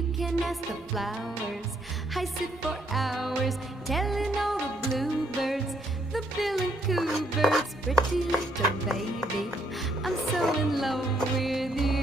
You can ask the flowers. I sit for hours telling all the bluebirds, the bill and coo birds, pretty little baby, I'm so in love with you.